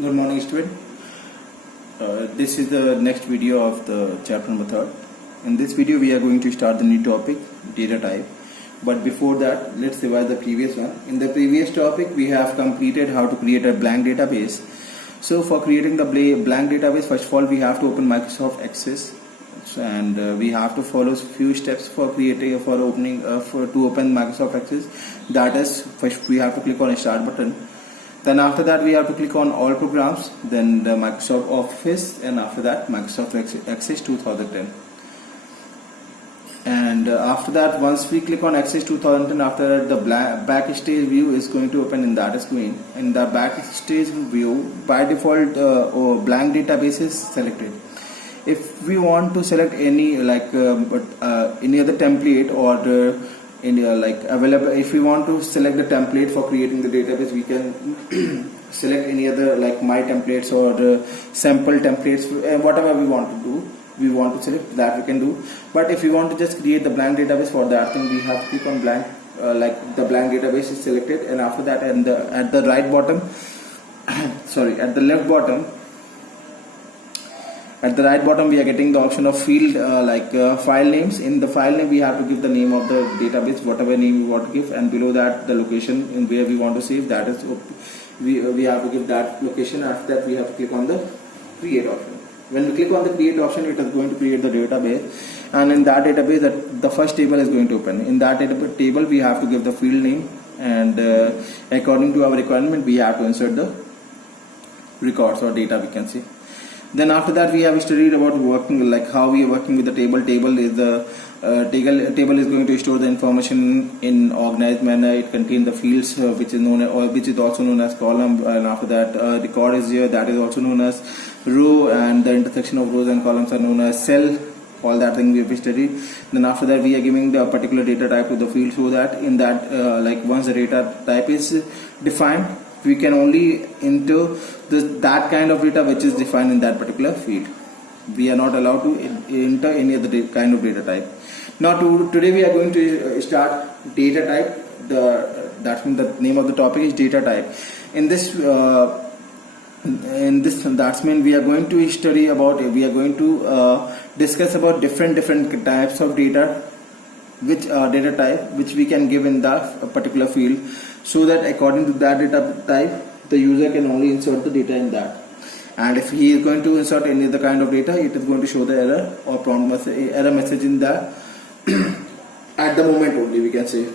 Good morning, student. This is the next video of the chapter number 3rd. In this video, we are going to start the new topic, data type. But before that, let's revise the previous one. In the previous topic, we have completed how to create a blank database. So for creating the blank database, first of all, we have to open Microsoft Access, and we have to follow few steps for creating to open Microsoft Access. That is, first we have to click on Start button. Then after that we have to click on all programs, then the Microsoft Office, and after that Microsoft Access 2010. And after that, once we click on Access 2010, after that the backstage view is going to open in that screen. In the backstage view, by default blank database is selected. If we want to select any any other template or available, if we want to select the template for creating the database, we can select any other like my templates or sample templates, whatever we want to do. We want to select that, we can do. But if we want to just create the blank database, for that thing we have to click on blank, like the blank database is selected, and after that, and at the right bottom sorry, at the left bottom, at the right bottom we are getting the option of field file names. In the file name we have to give the name of the database, whatever name we want to give, and below that the location in where we want to save, that is we have to give that location. After that we have to click on the create option. When we click on the create option, it is going to create the database, and in that database the first table is going to open. In that table we have to give the field name, and according to our requirement we have to insert the records or data, we can see. Then after that we have studied about working, like how we are working with the table. Table is going to store the information in organized manner. It contains the fields which is also known as column, and after that record is here, that is also known as row, and the intersection of rows and columns are known as cell. All that thing we have studied. Then after that we are giving the particular data type to the field, so that in that once the data type is defined, we can only enter that kind of data which is defined in that particular field. We are not allowed to enter any other kind of data type. Now today we are going to start data type. That's the name of the topic is data type. That's mean we are going to study about, we are going to discuss about different types of data, which data type which we can give in that particular field, so that according to that data type the user can only insert the data in that. And if he is going to insert any other kind of data, it is going to show the error or prompt error message in the at the moment only, we can say.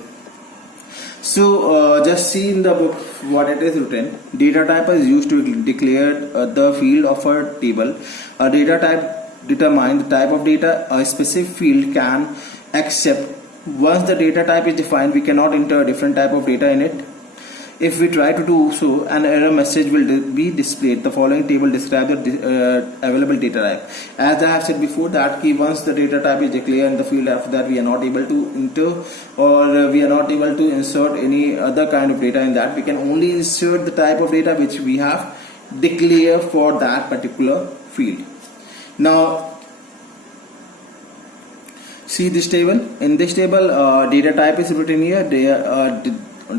So just see in the book what it is written. Data type is used to declare the field of a table. A data type determines the type of data a specific field can accept. Once the data type is defined, we cannot enter a different type of data in it. If we try to do so, an error message will be displayed. The following table describes the available data type. As I have said before, that once the data type is declared in the field, after that we are not able to enter, or we are not able to insert any other kind of data in that. We can only insert the type of data which we have declared for that particular field. Now see this table. In this table data type is written here. There are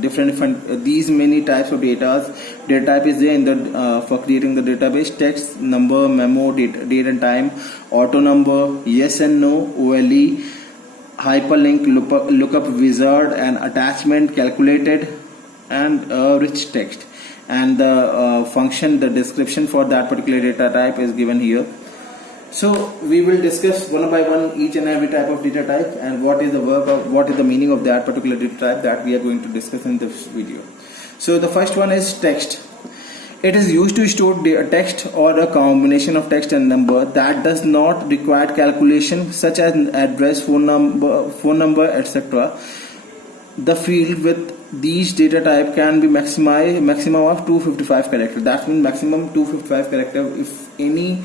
different these many types of data type is there in the for creating the database: text, number, memo, date and time, auto number, yes and no, OLE, hyperlink, lookup wizard, and attachment, calculated, and rich text. And the function, the description for that particular data type is given here. So we will discuss one by one each and every type of data type, and what is the meaning of that particular data type, that we are going to discuss in this video. So the first one is text. It is used to store text or a combination of text and number that does not require calculation, such as address, phone number, etc. The field with these data type can be maximum of 255 characters. That means maximum 255 characters. If any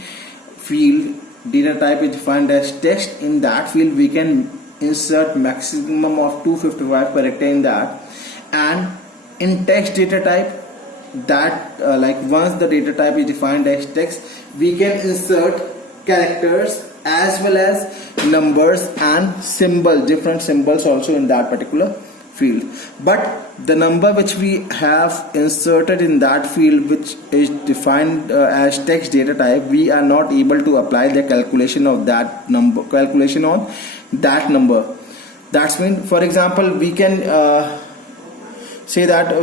field data type is defined as text, in that field we can insert maximum of 255 character in that. And in text data type, that once the data type is defined as text, we can insert characters as well as numbers and symbols, different symbols also in that particular field, but the number which we have inserted in that field, which is defined as text data type, we are not able to apply the calculation of that number, calculation on that number. That's mean, for example, we can say that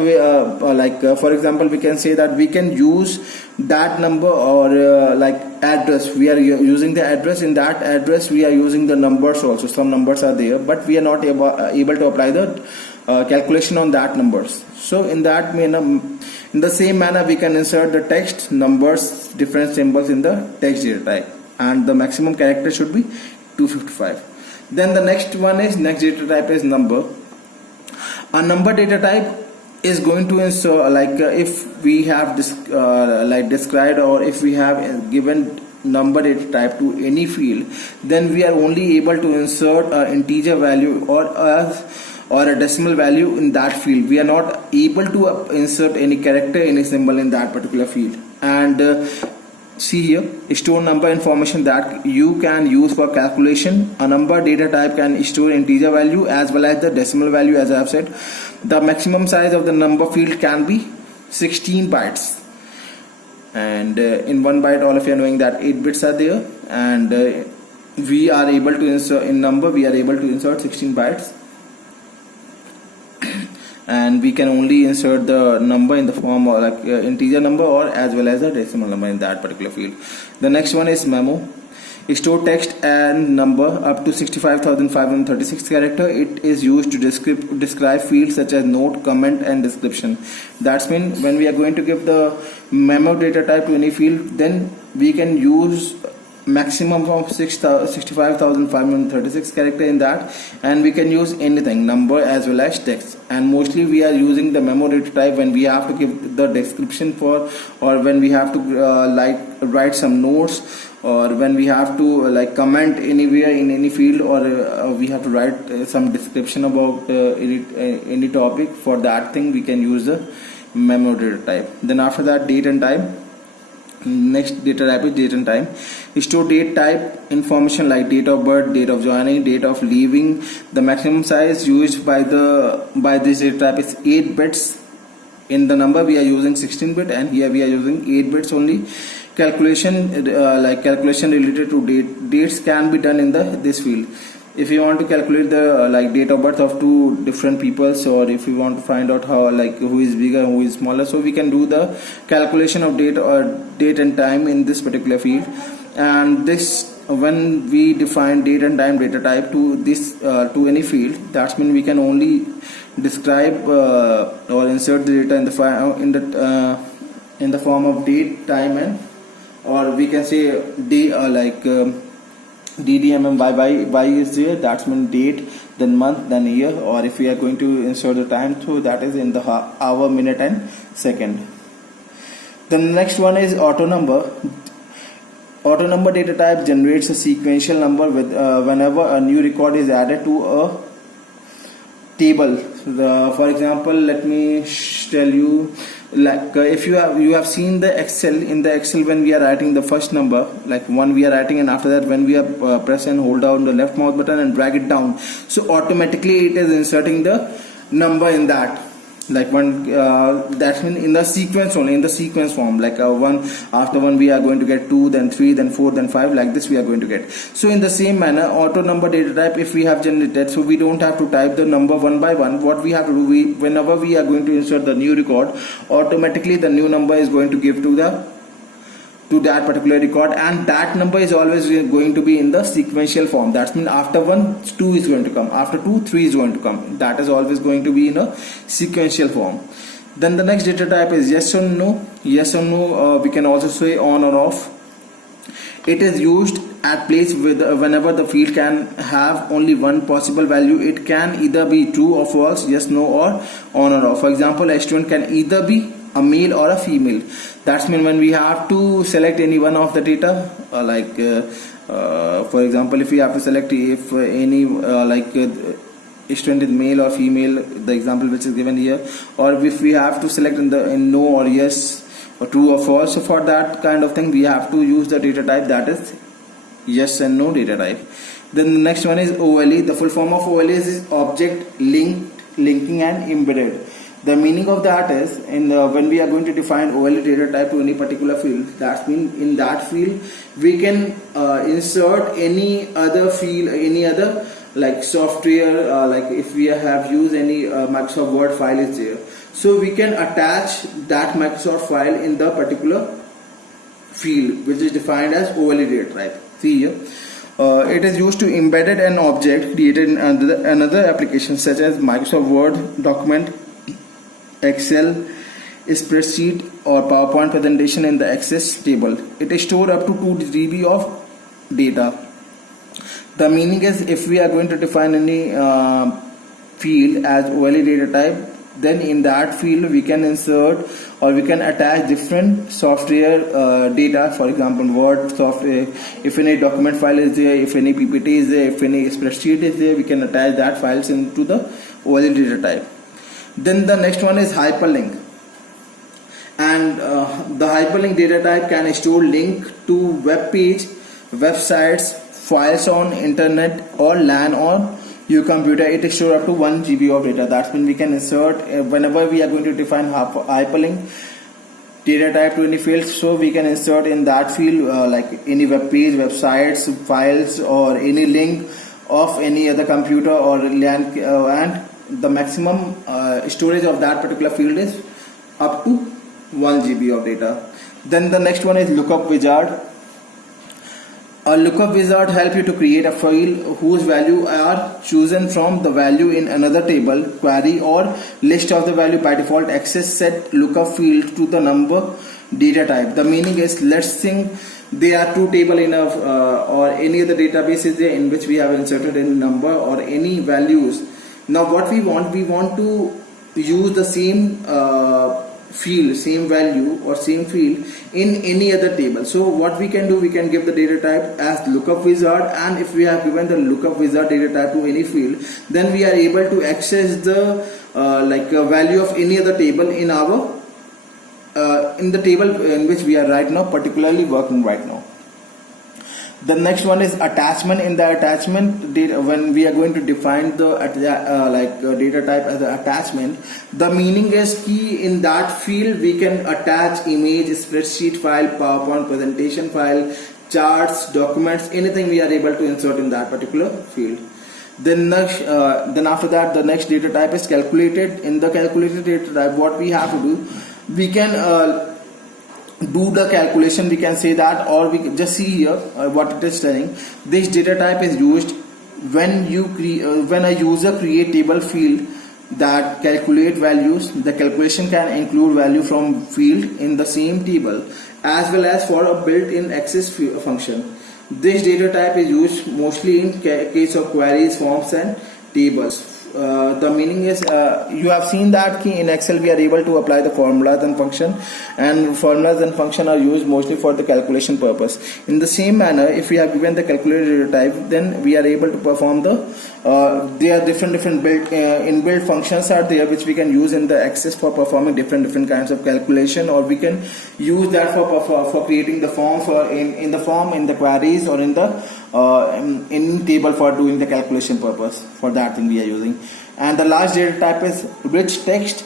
for example, we can say that we can use that number or like address. We are using the address. In that address we are using the numbers also. Some numbers are there, but we are not able to apply the calculation on that numbers. So in that manner, in the same manner, we can insert the text, numbers, different symbols in the text data type, and the maximum character should be 255. Then the next one is, next data type is number. A number data type is going to insert if we have described, or if we have given number data type to any field, then we are only able to insert an integer value or a decimal value in that field. We are not able to insert any character, any symbol in that particular field. And see here, store number information that you can use for calculation. A number data type can store integer value as well as the decimal value. As I have said, the maximum size of the number field can be 16 bytes, and in 1 byte, all of you are knowing that 8 bits are there, and we are able to insert in number, we are able to insert 16 bytes, and we can only insert the number in the form of integer number or as well as a decimal number in that particular field. The next one is memo. Store text and number up to 65,536 character. It is used to describe fields such as note, comment, and description. That's mean when we are going to give the memo data type to any field, then we can use maximum of 65,536 character in that, and we can use anything, number as well as text. And mostly we are using the memo data type when we have to give the description for, or when we have to write some notes, or when we have to comment anywhere in any field, or we have to write some description about any topic. For that thing we can use the memo data type. Then after that, date and time. Next data type is date and time. Store date type information like date of birth, date of joining, date of leaving. The maximum size used by this data type is 8 bits. In the number we are using 16 bit, and here we are using 8 bits only. Calculation calculation related to dates can be done in this field. If you want to calculate the date of birth of two different peoples, or if you want to find out how who is bigger and who is smaller, so we can do the calculation of date and time in this particular field. And this, when we define date and time data type to this to any field, that's mean we can only describe or insert the data in the form of date, time, and, or we can say DDMMY is there, that's mean date, then month, then year. Or if we are going to insert the time, so that is in the hour, minute, and second. The next one is auto number. Auto number data type generates a sequential number with whenever a new record is added to a table. For example, let me tell you, if you have seen the Excel, in the Excel when we are writing the first number, one we are writing, and after that when we are press and hold down the left mouse button and drag it down, so automatically it is inserting the number in that. That's mean in the sequence only, in the sequence form, one after one we are going to get 2, then 3, then 4, then 5, like this we are going to get. So in the same manner, auto number data type, if we have generated, so we don't have to type the number one by one. What we have to do, whenever we are going to insert the new record, automatically the new number is going to give to that particular record, and that number is always going to be in the sequential form. That means after 1, 2 is going to come, after 2, 3 is going to come. That is always going to be in a sequential form. Then the next data type is yes or no. Yes or no, we can also say on or off. It is used at place with whenever the field can have only one possible value. It can either be true or false, yes, no, or on or off. For example, a student can either be a male or a female. That's mean when we have to select any one of the data, for example, if we have to select if any student is male or female, the example which is given here, or if we have to select in no or yes or true or false, so for that kind of thing we have to use the data type that is yes and no data type. Then the next one is OLE. The full form of OLE is object linked linking and embedded. The meaning of that is when we are going to define OLE data type to any particular field, that means in that field we can insert any other field, any other like software, like if we have used any Microsoft Word file is there, so we can attach that Microsoft file in the particular field which is defined as OLE data type. See here. It is used to embedded an object created in another application such as Microsoft Word document, Excel, spreadsheet or PowerPoint presentation in the Access table. It is stored up to 2 GB of data. The meaning is if we are going to define any field as OLE data type, then in that field we can insert or we can attach different software data. For example, Word software, if any document file is there, if any PPT is there, if any spreadsheet is there, we can attach that files into the OLE data type. Then the next one is hyperlink, and the hyperlink data type can store link to web page, websites, files on internet or LAN or your computer. It is stored up to 1 GB of data. That's when we can insert whenever we are going to define hyperlink data type to any field, so we can insert in that field like any web page, websites, files or any link of any other computer or LAN, and the maximum storage of that particular field is up to 1 GB of data. Then the next one is lookup wizard. A lookup wizard helps you to create a file whose value are chosen from the value in another table, query or list of the value. By default, access set lookup field to the number data type. The meaning is, let's think there are 2 tables in a or any other database is there in which we have inserted any number or any values. Now what we want to use the same field, same value or same field in any other table. So what we can do, we can give the data type as lookup wizard, and if we have given the lookup wizard data type to any field, then we are able to access the value of any other table in our in the table in which we are right now particularly working right now. The next one is attachment. In the attachment data, when we are going to define the data type as an attachment, the meaning is key in that field we can attach image, spreadsheet file, PowerPoint presentation file, charts, documents, anything we are able to insert in that particular field. Then after that, the next data type is calculated. In the calculated data type, what we have to do, we can do the calculation, we can say that, or we can just see here what it is telling. This data type is used when when a user create table field that calculate values. The calculation can include value from field in the same table as well as for a built-in access function. This data type is used mostly in case of queries, forms and tables. The meaning is you have seen that in Excel we are able to apply the formulas and function, and formulas and function are used mostly for the calculation purpose. In the same manner, if we have given the calculated data type, then we are able to perform the there are different inbuilt functions are there which we can use in the Access for performing different kinds of calculation, or we can use that for creating the form in the form, in the queries, or in the in table for doing the calculation purpose. For that thing we are using. And the last data type is rich text.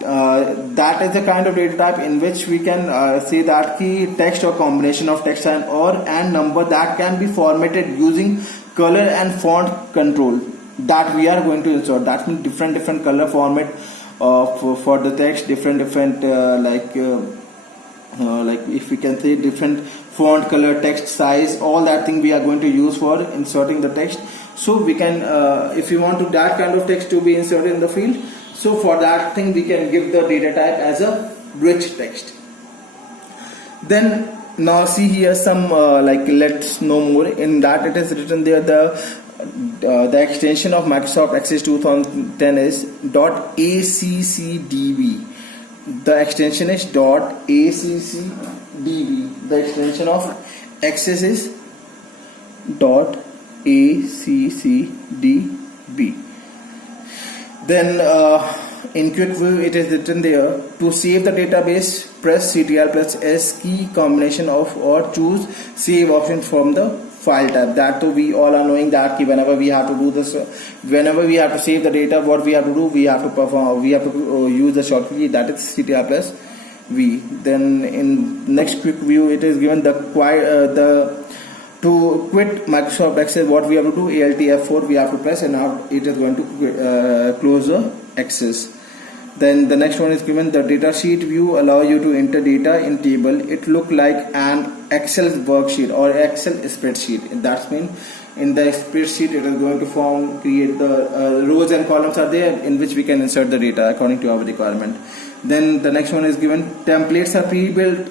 That is the kind of data type in which we can say that key text or combination of text and number that can be formatted using color and font control that we are going to insert. That means different color format for the text, different like if we can say different font color, text size, all that thing we are going to use for inserting the text. So we can if you want to that kind of text to be inserted in the field, so for that thing we can give the data type as a rich text. Then now see here some let's know more. In that it is written there the extension of Microsoft Access 2010 is .accdb. The extension is .accdb. The extension of Access is .accdb. Then in quick view it is written there, to save the database press Ctrl plus S key combination of or choose save option from the file type. That too we all are knowing that whenever we have to do this, whenever we have to save the data, what we have to do, we have to use the shortcut key, that is CTR plus V. Then in next quick view, it is given to quit Microsoft Access, what we have to do, Alt F4 we have to press, and now it is going to close the access. Then the next one is given the data sheet view allow you to enter data in table. It look like an Excel worksheet or Excel spreadsheet. That means in the spreadsheet it is going to create the rows and columns are there in which we can insert the data according to our requirement. Then the next one is given templates are pre-built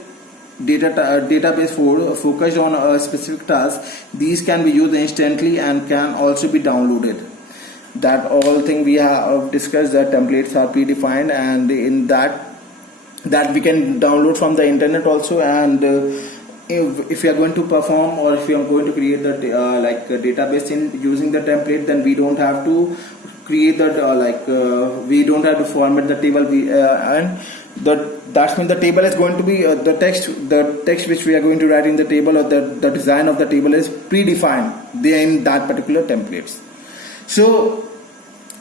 database focused on a specific task. These can be used instantly and can also be downloaded. That all thing we have discussed, that templates are predefined, and in that we can download from the internet also. And if you are going to perform, or if you are going to create the database in using the template, then we don't have to create that we don't have to format the table. That means the table is going to be the text which we are going to write in the table, or the design of the table is predefined there in that particular templates. So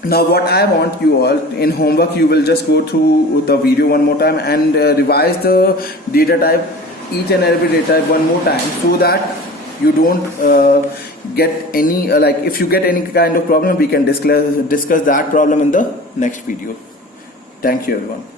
now what I want you all in homework, you will just go through the video one more time and revise the data type, each and every data type one more time, so that you don't get any if you get any kind of problem, we can discuss that problem in the next video. Thank you everyone.